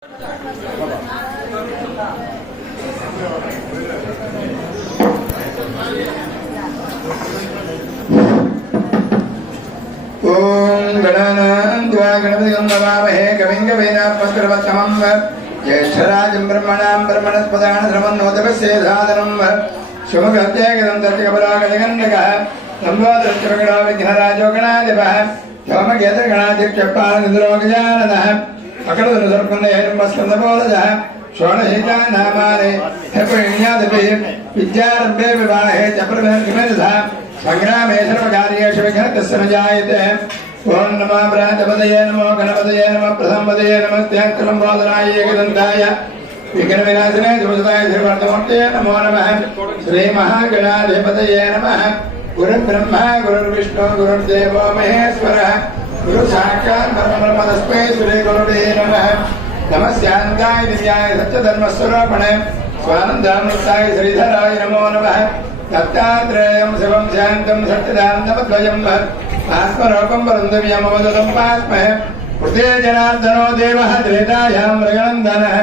गणपतिगंधवामहे कविं कवीनात्मस्करवत्तमं ज्येष्ठराजं ब्रह्मणां ब्रह्मणस्पदान् ध्रुवन्नोदकस्येधादनं शुभगत्यगदं तत्कबलागजगण्डकः लम्बोदरश्चरगणो विघ्नराजो गणाधिपः सोमकेतगणाधिक्यपालनिन्द्रोगजाननः अकलदनुसर्पन्नहेरम्बस्कन्दबोधजः षोडशीतान्नामानि हेपुण्यधिपे विद्यारम्भे विवाहे च प्रभृतिमेधः संग्रामे सर्वकार्येषु विघ्नतस्य न जायते। ओं नमो प्रातपदये नमो गणपतये नमः प्रथमपदये नमस्त्यात्तलम्बोदराय एकदन्ताय विघ्नविनाशिने दुर्जताय श्रीवर्धमूर्तये नमो नमः। श्रीमहागणाधिपतये नमः। गुरुर्ब्रह्मा गुरुर्विष्णु गुरुर्देवो महेश्वरः गुरुसाक्षात् परब्रह्म तस्मै श्रीगुरुवे नमः। नमस्यान्ताय दिव्याय सत्यधर्मस्वरूपिणे स्वानन्दामृताय श्रीधराय नमो नमः। दत्तात्रेयं शिवं शान्तं सच्चिदानन्दमद्वयं आत्मरूपं वरुन्धव्यमवदतं पास्महे। कृते जनार्दनो देवः त्रेतायां मृगनन्दनः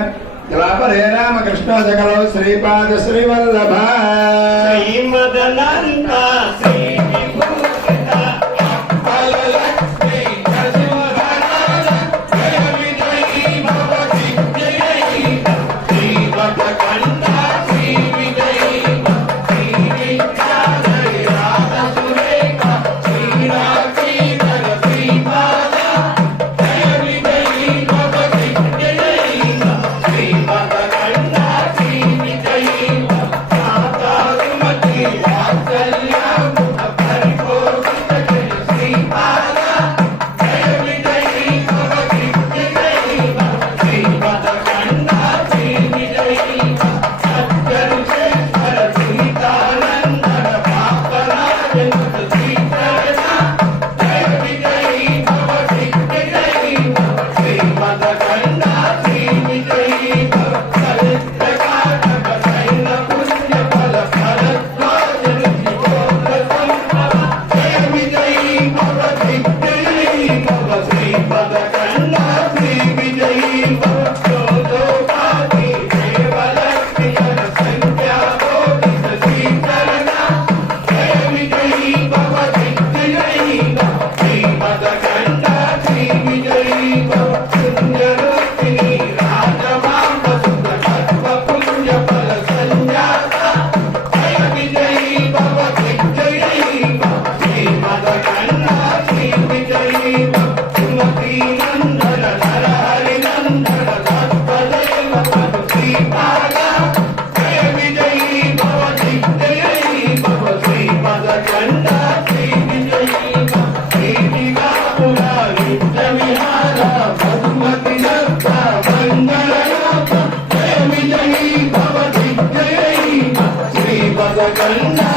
द्वापरे रामकृष्णो सकलो श्रीपाद श्रीवल्लभः श्रीमदनन्दा Ganga